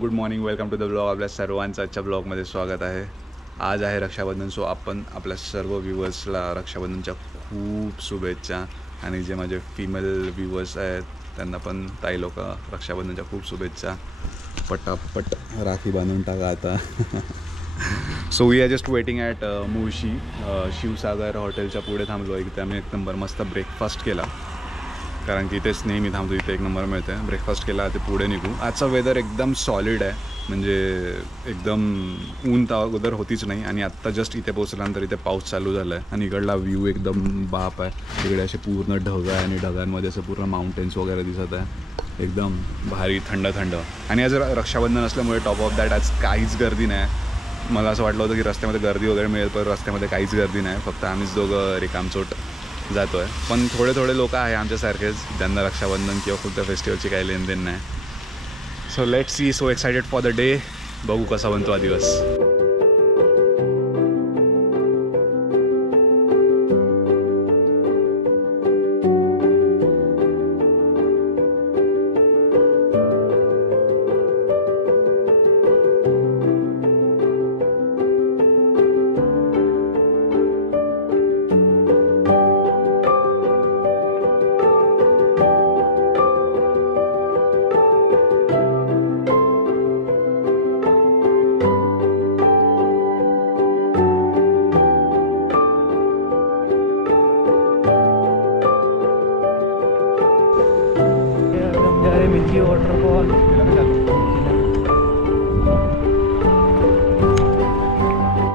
Good morning, welcome to the blog. आपल्या सर्वांचं आजच्या ब्लॉगमध्ये स्वागत आहे. आज आहे रक्षाबंधन. सो आपण आपल्या सर्व व्ह्यूवर्सला रक्षाबंधनच्या खूप शुभेच्छा. आणि जे माझे फिमेल व्ह्यूवर्स आहेत त्यांना पण ताई लोक रक्षाबंधनच्या खूप शुभेच्छा. पटापट राखी बांधून टाका आता. So we are just waiting at Mulshi. Shivsagar हॉटेलच्या पुढे थांबलो. इथे आम्ही एक नंबर मस्त ब्रेकफास्ट केला, कारण की इथेच नेहमी थांबतो. इथे एक नंबर मिळते. ब्रेकफास्ट केला, ते पुढे निघू. आजचा वेदर एकदम सॉलिड आहे, म्हणजे एकदम ऊन तर अगोदर होतीच नाही. आणि आत्ता जस्ट इथे पोहोचल्यानंतर इथे पाऊस चालू झाला आहे. आणि इकडला व्ह्यू एकदम बाप आहे. तिकडे असे पूर्ण ढग आहे आणि ढगांमध्ये असं पूर्ण माउंटेन्स वगैरे दिसत आहे. एकदम भारी थंड थंड. आणि आज रक्षाबंधन असल्यामुळे टॉप ऑफ दॅट आज काहीच गर्दी नाही. मला असं वाटलं होतं की रस्त्यामध्ये गर्दी वगैरे मिळेल, पण रस्त्यामध्ये काहीच गर्दी नाही. फक्त आम्हीच दोघं रिकामचोट जातो आहे. पण थोडे थोडे लोक आहे आमच्यासारखेच ज्यांना रक्षाबंधन किंवा कुठल्या फेस्टिवलची काही लेनदेन नाही. So let's see. So excited for the day. बघू कसा बनतो हा दिवस. Milky waterfall.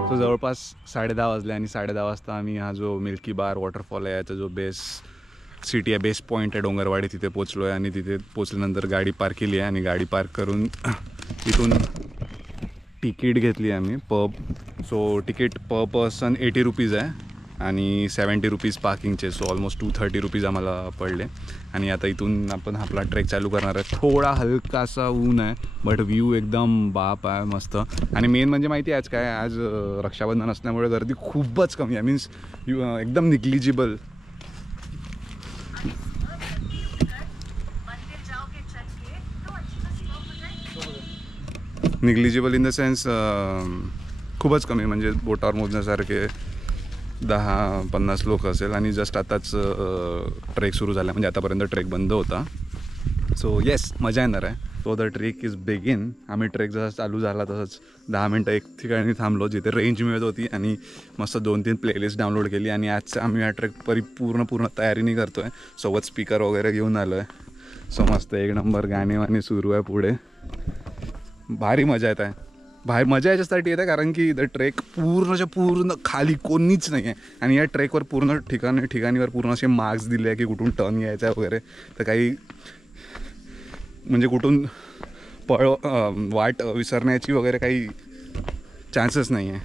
सो जवळपास 10:30 वाजले आणि 10:30 वाजता आम्ही हा जो मिल्की बार वॉटरफॉल आहे याचा जो बेस सिटी आहे, बेस पॉईंट आहे डोंगरवाडी, तिथे पोचलो आहे. आणि तिथे पोचल्यानंतर गाडी पार्क केली आहे आणि गाडी पार्क करून इथून तिकीट घेतली आम्ही सो तिकीट पर पर्सन 80 रुपीज आहे आणि 70 रुपीज पार्किंगचे. सो ऑलमोस्ट 230 रुपीज आम्हाला पडले. आणि आता इथून आपण आपला ट्रेक चालू करणार आहे. थोडा हलकासा ऊन आहे, बट व्ह्यू एकदम बाप आहे मस्त. आणि मेन म्हणजे माहिती आहे आज काय, आज रक्षाबंधन असल्यामुळे गर्दी खूपच कमी आहे. मीन्स एकदम negligible. Negligible in the sense खूपच कमी, म्हणजे बोटावर मोजण्यासारखे 10-50 लोक असेल. आणि जस्ट आताच ट्रेक सुरू झाला, म्हणजे आतापर्यंत ट्रेक बंद होता. सो येस, मजा येणार आहे. So the trek is begin. आम्ही ट्रेक जसा चालू झाला तसंच 10 मिनटं एक ठिकाणी थांबलो जिथे रेंज मिळत होती आणि मस्त 2-3 प्लेलिस्ट डाउनलोड केली. आणि आज आम्ही हा ट्रेक पूर्ण तयारीने करतो आहे. सोबत स्पीकर वगैरे घेऊन आलो आहे. सो मस्त एक नंबर गाणी सुरू आहे पुढे. भारी मजा येत आहे. बाहेर मजा याच्यासाठी येते कारण की द ट्रेक पूर्ण खाली कोणीच नाही आहे. आणि या ट्रेकवर पूर्ण ठिकाणीवर पूर्ण असे मार्क्स दिले आहे की कुठून टर्न यायचा आहे वगैरे. तर काही म्हणजे कुठून वाट विसरण्याची वगैरे काही चान्सेस नाही आहे.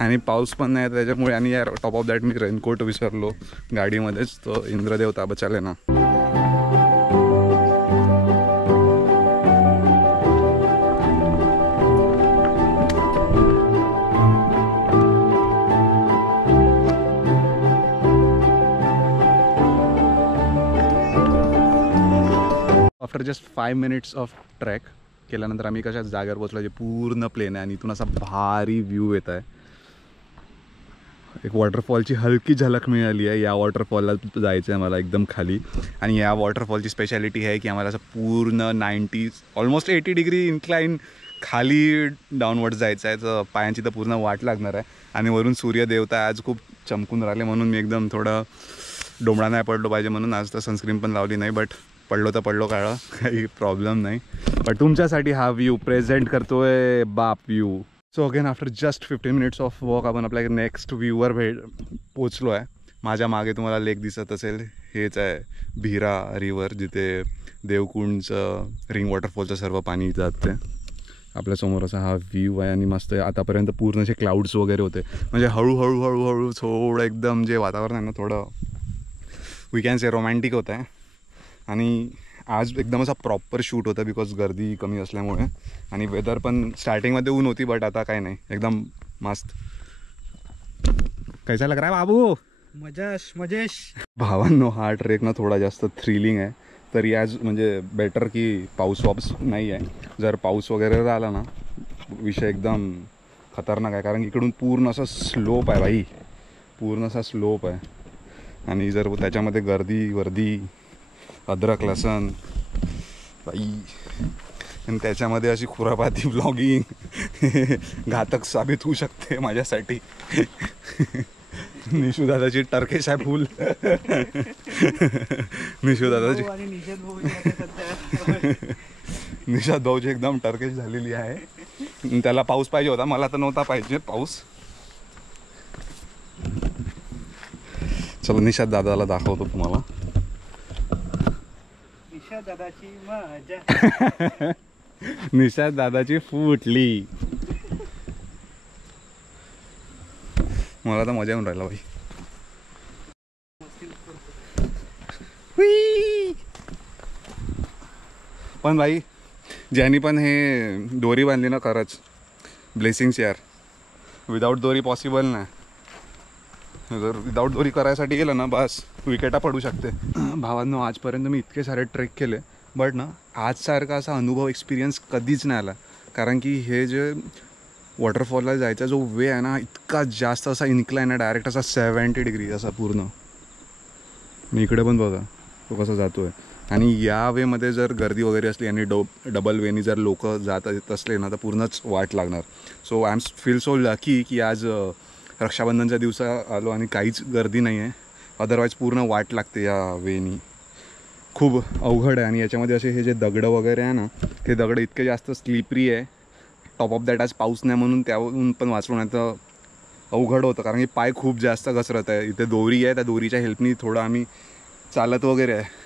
आणि पाऊस पण नाही त्याच्यामुळे. आणि या top of that me raincoat विसरलो गाडीमध्येच. तो इंद्रदेवता बचाले ना. After just 5 minutes of track केल्यानंतर आम्ही कशा जागेवर पोचलो, जे पूर्ण प्लेन आहे आणि इथून असा भारी व्ह्यू येत आहे. एक वॉटरफॉलची हलकी झलक मिळाली आहे. या वॉटरफॉलला जायचं आहे मला एकदम खाली. आणि या वॉटरफॉलची स्पेशालिटी आहे की आम्हाला असं पूर्ण 90 ऑलमोस्ट 80 डिग्री इन्क्लाइन खाली डाऊनवर्ड जायचं आहे. तर पायांची तर पूर्ण वाट लागणार आहे. आणि वरून सूर्यदेवता आज खूप चमकून राहिले, म्हणून मी एकदम थोडं डोंबळा नाही पडलो पाहिजे म्हणून आज तर सनस्क्रीन पण लावली नाही. बट पडलो तर पडलो, काळा काही प्रॉब्लेम नाही. बट तुमच्यासाठी हा व्ह्यू प्रेझेंट करतोय बाप view. So again after just 15 minutes of walk आपण आपल्या नेक्स्ट व्ह्यूवर पोचलो आहे. माझ्या मागे तुम्हाला लेक दिसत असेल, हेच आहे भीरा रिव्हर, जिथे देवकुंडचं रिंग वॉटरफॉलचं सर्व पाणी जाते. आपल्यासमोर असा हा व्ह्यू आहे. आणि मस्त आतापर्यंत पूर्ण असे क्लाउड्स वगैरे होते, म्हणजे हळूहळू थोडं एकदम जे वातावरण आहे ना, थोडं वी कॅन से रोमॅन्टिक होतं आहे. आणि आज एकदम असा प्रॉपर शूट होता बिकॉज गर्दी कमी असल्यामुळे. आणि वेदर पण स्टार्टिंगमध्ये ऊन होती, बट आता काय नाही, एकदम मस्त. कैसा लग रहा है बाबू? मजेश. भावांनो, हा ट्रेक ना थोडा जास्त थ्रिलिंग आहे. तरी आज म्हणजे बेटर की पाऊस वापस नाही आहे. जर पाऊस वगैरे झाला ना विषय एकदम खतरनाक आहे, कारण इकडून पूर्ण असं स्लोप आहे भाई, पूर्ण असा स्लोप आहे. आणि जर त्याच्यामध्ये गर्दी वर्दी अद्रक लसण बाई, आणि त्याच्यामध्ये अशी खुरापाती ब्लॉगिंग घातक साबित होऊ शकते माझ्यासाठी. निशू दादाची टर्किश आहे फुल. निशू दादाची निशाद भाऊची एकदम टर्किश झालेली आहे. त्याला पाऊस पाहिजे होता, मला तर नव्हता पाहिजे पाऊस. चलो निशाद दादाला दाखवतो तुम्हाला. निशाद दादाची मजा. निशाद दादाची फुटली. मला तर मजा येऊन राहिला भाई. पण भाई ज्यांनी पण हे दोरी बांधली ना, खरंच ब्लेसिंग्स यार. विदाऊट दोरी पॉसिबल नाही. जर विदाऊट दोरी करायसाठी गेलं ना बस विकेटा पडू शकते. भावांनो, आजपर्यंत मी इतके सारे ट्रेक केले, बट ना आजसारखा असा अनुभव एक्सपिरियन्स कधीच नाही आला. कारण की हे जे वॉटरफॉलला जायचा जो वे आहे ना, इतका जास्त असा इन्क्लाइन आहे, डायरेक्ट असा 70 डिग्री असा पूर्ण. मी इकडे पण बघा तो कसा जातो आहे. आणि या वेमध्ये जर गर्दी वगैरे असली आणि डबल वेनी जर लोक जात असले ना तर पूर्णच वाट लागणार. So I am feel so lucky की आज रक्षाबंधनच्या दिवसा आलो आणि काहीच गर्दी नाही आहे. अदरवाईज पूर्ण वाट लागते या वेनी. खूप अवघड आहे. आणि याच्यामध्ये असे हे जे दगडं वगैरे आहे ना, ते दगड इतके जास्त स्लिपरी आहे. टॉप ऑफ दॅट आज पाऊस नाही म्हणून त्यावरून पण वाचलो, नाही तर अवघड होतं. कारण की पाय खूप जास्त घसरत आहे. इथे दोरी आहे, त्या दोरीच्या हेल्पनी थोडं आम्ही चालत वगैरे आहे.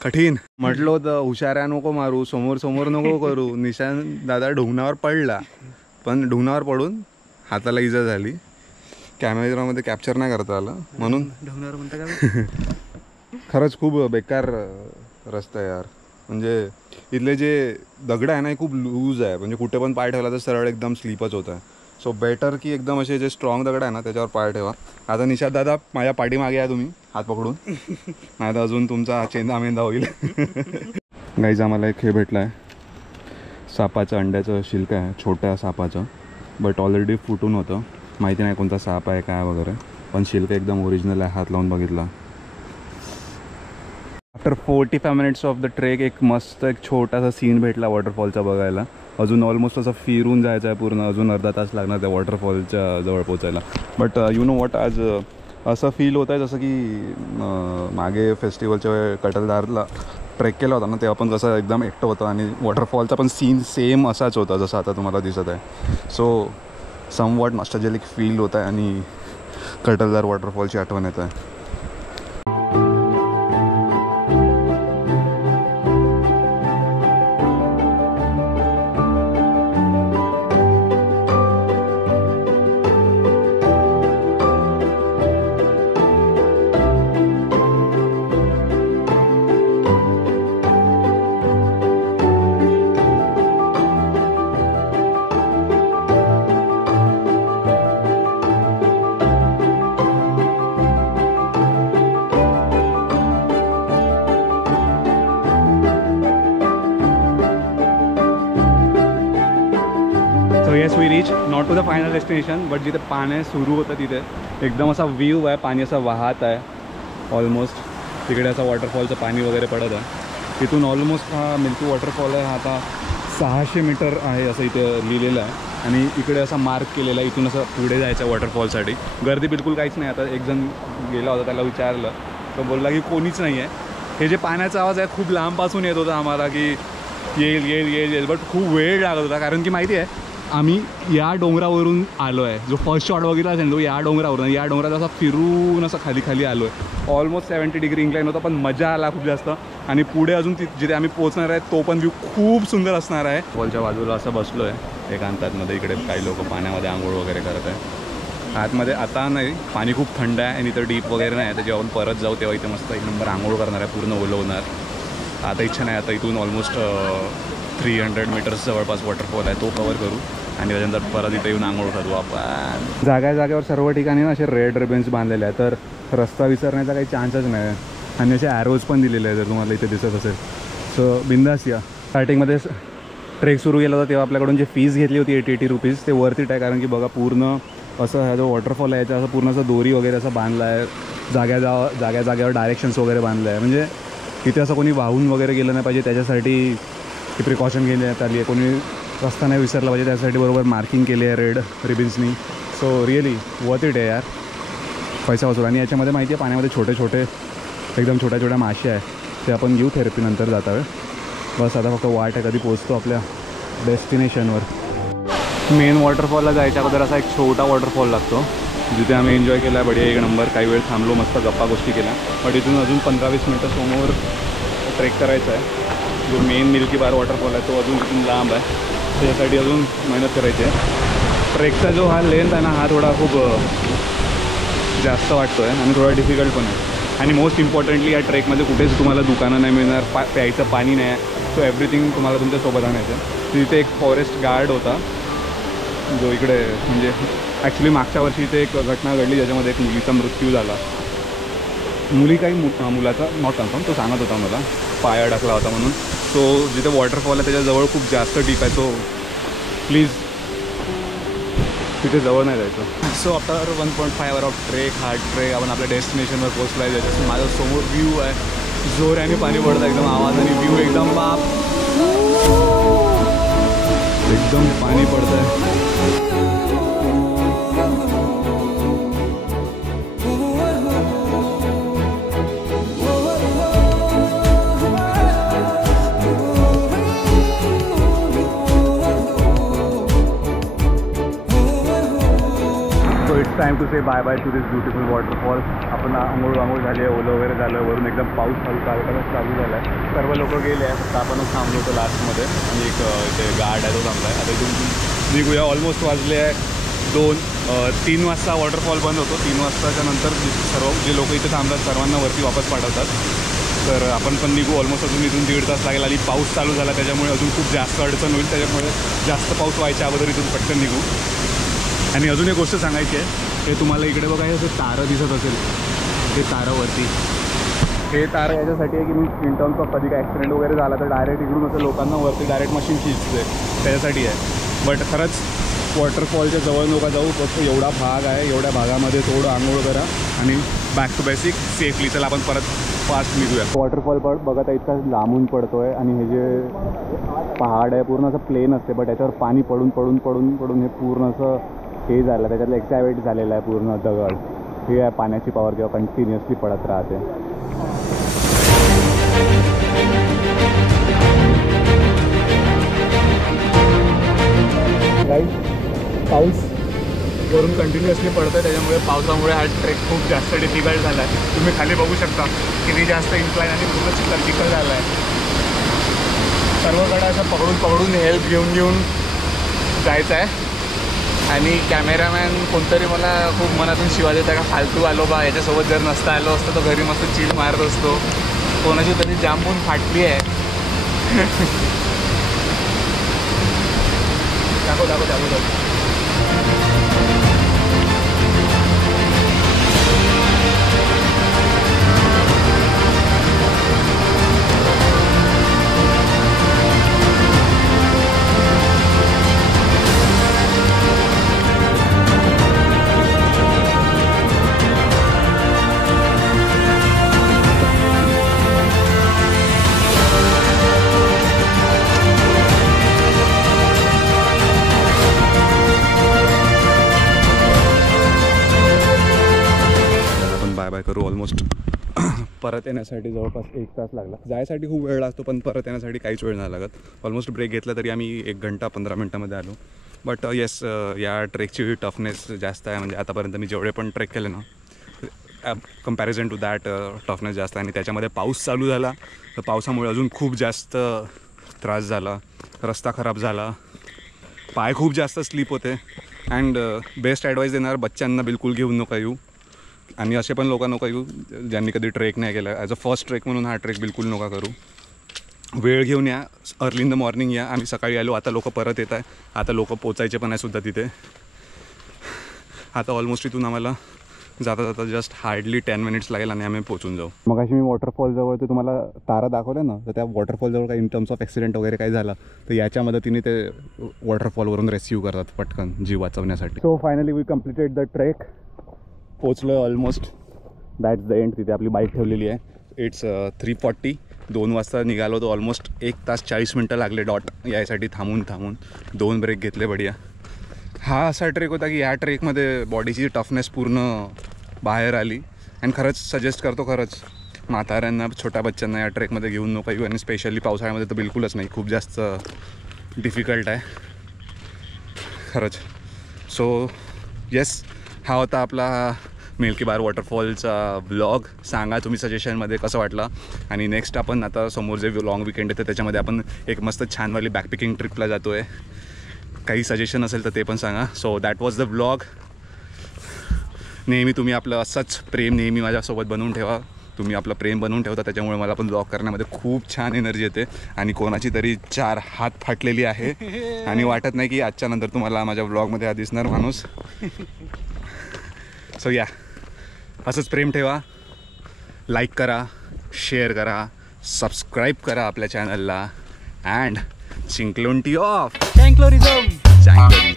कठीण म्हटलं होतं हुशाऱ्या नको मारू, समोर समोर नको करू. निशान दादा ढुंगणावर पडला, पण ढुंगणावर पडून हाताला इजा झाली. कॅमेरामध्ये कॅप्चर नाही करता आलं म्हणून. ढुंगणावर म्हणता का? खरंच खूप बेकार रस्ता आहे यार. म्हणजे इथले जे दगड आहे ना हे खूप लूज आहे. म्हणजे कुठे पण पाय ठेवला तर सरळ एकदम स्लिपच होत आहे. सो बेटर की एकदम असे जे स्ट्रॉंग दगड आहे ना त्याच्यावर पाय ठेवा. आता निशाद दादा माझ्या पाठीमागे आहे, तुम्ही हात पकडून, नाही तर अजून तुमचा चेंदा मेंदा होईल. गाईज आम्हाला एक हे भेटला आहे, सापाचं अंड्याचं शिल्क आहे, छोट्या सापाचं. बट ऑलरेडी फुटून होतं. माहिती नाही कोणता साप आहे काय वगैरे, पण शिल्क एकदम ओरिजिनल आहे. हात लावून बघितला. After 45 minutes of the trek एक मस्त एक छोटासा सीन भेटला वॉटरफॉलचा बघायला. अजून ऑलमोस्ट असं फिरून जायचं आहे पूर्ण. अजून अर्धा तास लागणार त्या वॉटरफॉलच्या जवळ पोचायला. बट यू नो वॉट, आज असं फील होत आहे जसं की मागे फेस्टिवलच्या वेळ कटलदारला ट्रेक केला होता ना, तेव्हा पण कसं एकदम एकटं होतं. आणि वॉटरफॉलचा पण सीन सेम असाच होता जसं आता तुम्हाला दिसत आहे. सो समवॉट नॉस्टॅल्जिक फील होत आहे आणि कटलदार वॉटरफॉलची आठवण येत आहे. So yes we reach not to the final destination, but जिथे पाणी सुरू होतं तिथे एकदम असा व्ह्यू आहे. पाणी असं वाहत आहे ऑलमोस्ट. तिकडे असं वॉटरफॉलचं पाणी वगैरे पडत आहे. तिथून ऑलमोस्ट हा मिल्की वॉटरफॉल आहे. हा आता 600 मीटर आहे असं इथे लिहिलेलं आहे. आणि इकडे असा मार्क केलेला आहे, इथून असं पुढे जायचं आहे वॉटरफॉलसाठी. गर्दी बिलकुल काहीच नाही. आता एक जण गेला होता, त्याला विचारलं तो बोलला की कोणीच नाही आहे. हे जे पाण्याचा आवाज आहे खूप लांबपासून येत होता आम्हाला की येईल येईल येईल येईल, बट खूप वेळ लागत होता. कारण की माहिती आहे आम्ही या डोंगरावरून आलो आहे. जो फर्स्ट शॉट बघितला असेल तो या डोंगरावरून, या डोंगरात असा फिरून असं खाली खाली आलो आहे. ऑलमोस्ट 70 डिग्री इन्क्लाइन होता, पण मजा आला खूप जास्त. आणि पुढे अजून जिथे आम्ही पोहोचणार आहे तो पण व्ह्यू खूप सुंदर असणार आहे. फॉलच्या बाजूला असं बसलो आहे एकांतातमध्ये. इकडे काही लोक पाण्यामध्ये आंघोळ वगैरे करत आहे. आतमध्ये आता नाही, पाणी खूप थंड आहे आणि इथं डीप वगैरे नाही. तर जेव्हा आपण परत जाऊ तेव्हा इथे मस्त एक नंबर आंघोळ करणार आहे, पूर्ण ओलं होणार. आता इच्छा नाही, आता इथून ऑलमोस्ट 300 मीटर्स जवळपास वॉटरफॉल आहे, तो कवर करू आणि त्याच्यानंतर परत इथे येऊन आंघोळ करू आपण. जागेवर सर्व ठिकाणी ना असे रेड रिबन्स बांधलेले आहेत, तर रस्ता विसरण्याचा काही चान्सच नाही. आणि असे ॲरोज पण दिलेले आहे जर तुम्हाला इथे दिसत असेल. सो बिंदास या. स्टार्टिंगमध्ये ट्रेक सुरू केला होता तेव्हा आपल्याकडून जे फीज घेतली होती 80 रुपीज ते वरती आहे, कारण की बघा पूर्ण असं हा जो वॉटरफॉल आहे याचा असं पूर्ण असं दोरी वगैरे असं बांधला आहे, जाग्यावर डायरेक्शन्स वगैरे बांधलं आहे, म्हणजे तिथे असं कोणी वाहून वगैरे गेलं नाही पाहिजे त्याच्यासाठी ती प्रिकॉशन घेण्यात आली आहे. कोणी रस्ता नाही विसरला पाहिजे त्यासाठी बरोबर मार्किंग केली आहे रेड रिबिन्सनी. सो रिअली वर्थ इट आहे यार, पैसा वसूल. आणि याच्यामध्ये माहिती आहे पाण्यामध्ये छोटे छोटे एकदम छोट्या मासे आहे, ते आपण घेऊ थेरपीनंतर जाता वेळ. बस आता फक्त वाट आहे कधी पोचतो आपल्या डेस्टिनेशनवर. मेन वॉटरफॉलला जायच्या अगोदर असा एक छोटा वॉटरफॉल लागतो जिथे आम्ही एन्जॉय केला आहे बढिया एक नंबर. काही वेळ थांबलो, मस्त गप्पा गोष्टी केल्या. बट इथून अजून 15-20 मिनटं समोर ट्रेक करायचा आहे. जो मेन मिल्की बार वॉटरफॉल आहे तो अजून इथून लांब आहे, त्याच्यासाठी अजून मेहनत करायची आहे. ट्रेकचा जो हा लेंथ आहे ना हा थोडा खूप जास्त वाटतो आहे आणि थोडा डिफिकल्ट पण आहे. आणि मोस्ट इम्पॉर्टंटली या ट्रेकमध्ये कुठेच तुम्हाला दुकानं नाही मिळणार, प्यायचं पाणी नाही आहे. सो एव्हरीथिंग तुम्हाला तुमच्यासोबत आणायचं आहे. तिथे एक फॉरेस्ट गार्ड होता जो इकडे, म्हणजे ॲक्च्युली मागच्या वर्षी इथे एक घटना घडली ज्याच्यामध्ये एक मुलीचा मृत्यू झाला. मुलाचा नॉट कन्फर्म, तो सांगत होता मला पाय अडकला होता म्हणून. सो जिथे वॉटरफॉल आहे त्याच्याजवळ खूप जास्त डीप आहे, सो प्लीज तिथे जवळ नाही जायचं. So after 1.5 hour of trek, hard trek, आपण आपल्या डेस्टिनेशनवर पोहोचला आहे. ज्याच्यासून माझ्यासमोर व्ह्यू आहे, जोराने पाणी पडतं एकदम आवाज आणि व्ह्यू एकदम बाप, एकदम पाणी पडतं आहे. Time to say bye bye to this beautiful waterfall. आपण आंघोळ झाली आहे, ओलं वगैरे झालं आहे, वरून एकदम पाऊस चालू झाला आहे. सर्व लोक गेले आहे, फक्त आपणच थांबलो होतो लास्टमध्ये आणि एक इथे गार्ड आहे तो थांबला आहे. आता इथून निघूया. ऑलमोस्ट वाजले आहे 3 वाजता वॉटरफॉल बंद होतो. 3 वाजताच्या नंतर जे लोक इथे थांबतात सर्वांना वरती वापस पाठवतात. तर आपण पण निघू. ऑलमोस्ट अजून इथून 1.5 तास लागेल आणि पाऊस चालू झाला त्याच्यामुळे अजून खूप जास्त अडचण होईल. त्याच्यामुळे जास्त पाऊस व्हायच्या अगोदर इथून पटकन निघू. आणि अजून एक गोष्ट सांगायची आहे, हे तुम्हाला इकडे बघा हे असं तारं दिसत असेल, ते तारावरती हे तारं याच्यासाठी आहे की मी इन टर्म्स ऑफ कधी काय ॲक्सिडेंट वगैरे झाला तर डायरेक्ट इकडून असं लोकांना वरती डायरेक्ट मशीन खिचते, त्याच्यासाठी आहे. बट खरंच वॉटरफॉलच्या जवळ नका जाऊ, फक्त एवढा भाग आहे, एवढ्या भागामध्ये थोडं आंघोळ करा आणि बॅक टू बेसिक सेफली. चला आपण परत फास्ट निघूया. वॉटरफॉल बघा इतका लांबून पडतो आहे आणि हे जे पहाड आहे पूर्ण असं प्लेन असते, बट याच्यावर पाणी पडून पडून पडून पडून हे पूर्ण असं हे झालं, त्याच्यातलं एक्सायवेट झालेलं आहे पूर्ण दगड. हे आहे पाण्याची पॉवर जेव्हा कंटिन्युअसली पडत राहते. पाऊस वरून कंटिन्युअसली पडतं आहे, त्याच्यामुळे पावसामुळे हा ट्रेक खूप जास्त डिफिकल्ट झाला आहे. तुम्ही खाली बघू शकता किती जास्त इन्क्लाइन आणि पूर्ण चिखल झाला आहे. सर्वकडे असं पकडून हेल्प घेऊन जायचं आहे. आणि कॅमेरामॅन कोणतरी मला खूप मनातून शिवा देता का फालतू आलो बा, याच्यासोबत जर नसता आलो असतं तर घरी मस्त चिल मारत असतो. कोणाची तरी जांबून फाटली आहे. दाखव. करू. ऑलमोस्ट परत येण्यासाठी जवळपास 1 तास लागला. जायसाठी खूप वेळ लागतो पण परत येण्यासाठी काहीच वेळ नाही लागत. ऑलमोस्ट ब्रेक घेतला तरी आम्ही 1 घंटा 15 मिनटामध्ये आलो. बट येस, या ट्रेकची टफनेस जास्त आहे. म्हणजे आतापर्यंत मी जेवढे पण ट्रेक केले ना कंपॅरिझन टू दॅट टफनेस जास्त आहे. आणि त्याच्यामध्ये पाऊस चालू झाला तर पावसामुळे अजून खूप जास्त त्रास झाला. रस्ता खराब झाला, पाय खूप जास्त स्लिप होते. अँड बेस्ट ॲडवाईस देणार, बच्चांना बिलकुल घेऊन नका येऊ आणि असे पण लोक नका येऊ ज्यांनी कधी ट्रेक नाही केला. ॲज अ फर्स्ट ट्रेक म्हणून हा ट्रेक बिलकुल नका करू. वेळ घेऊन या, अर्ली इन द मॉर्निंग या. आम्ही सकाळी आलो, आता लोक परत येत आहे. आता लोक पोचायचे पण आहे सुद्धा तिथे. आता ऑलमोस्ट इथून आम्हाला जाता जाता जस्ट हार्डली 10 मिनिट्स लागेल आणि आम्ही पोचून जाऊ. मग अशी मी वॉटरफॉल जवळ ते तुम्हाला तारा दाखवलं ना, तर त्या वॉटरफॉल जवळ काही इन टर्म्स ऑफ ॲक्सिडेंट वगैरे काही झाला तर याच्या मदतीने ते वॉटरफॉलवरून रेस्क्यू करतात पटकन जीव वाचवण्यासाठी. So finally we completed the trek. पोचलो ऑलमोस्ट. That's the end. तिथे आपली बाईक ठेवलेली आहे. इट्स 3:40. 2 वाजता निघालो तो ऑलमोस्ट 1 तास 40 मिनटं लागले डॉट यायसाठी थांबून 2 ब्रेक घेतले बढिया. हा असा ट्रेक होता की या ट्रेकमध्ये बॉडीची टफनेस पूर्ण बाहेर आली. आणि खरंच सजेस्ट करतो म्हाताऱ्यांना छोट्या बच्चांना या ट्रेकमध्ये घेऊन नको येऊ. आणि स्पेशली पावसाळ्यामध्ये तर बिलकुलच नाही. खूप जास्त डिफिकल्ट आहे खरंच. सो येस, हा होता आपला मिल्की बार वॉटरफॉलचा ब्लॉग. सांगा तुम्ही सजेशनमध्ये कसं वाटलं. आणि नेक्स्ट आपण आता समोर जे लॉंग विकेंड येते त्याच्यामध्ये आपण एक मस्त छानवाली बॅकपॅकिंग ट्रिपला जातो आहे. काही सजेशन असेल तर ते पण सांगा. So that was the blog. नेहमी तुम्ही आपलं असंच प्रेम नेहमी माझ्यासोबत बनवून ठेवा. तुम्ही आपलं प्रेम बनवून ठेवता त्याच्यामुळे मला पण ब्लॉग करण्यामध्ये खूप छान एनर्जी येते. आणि कोणाची तरी 4 हात फाटलेली आहे आणि वाटत नाही की आजच्या नंतर तुम्हाला माझ्या ब्लॉगमध्ये हा दिसणार माणूस. सो या, असंच प्रेम ठेवा. लाईक करा, शेअर करा, सबस्क्राईब करा आपल्या चॅनलला. अँड चिंक्लोंटी ऑफ टँक्लोरिझम. चांगलं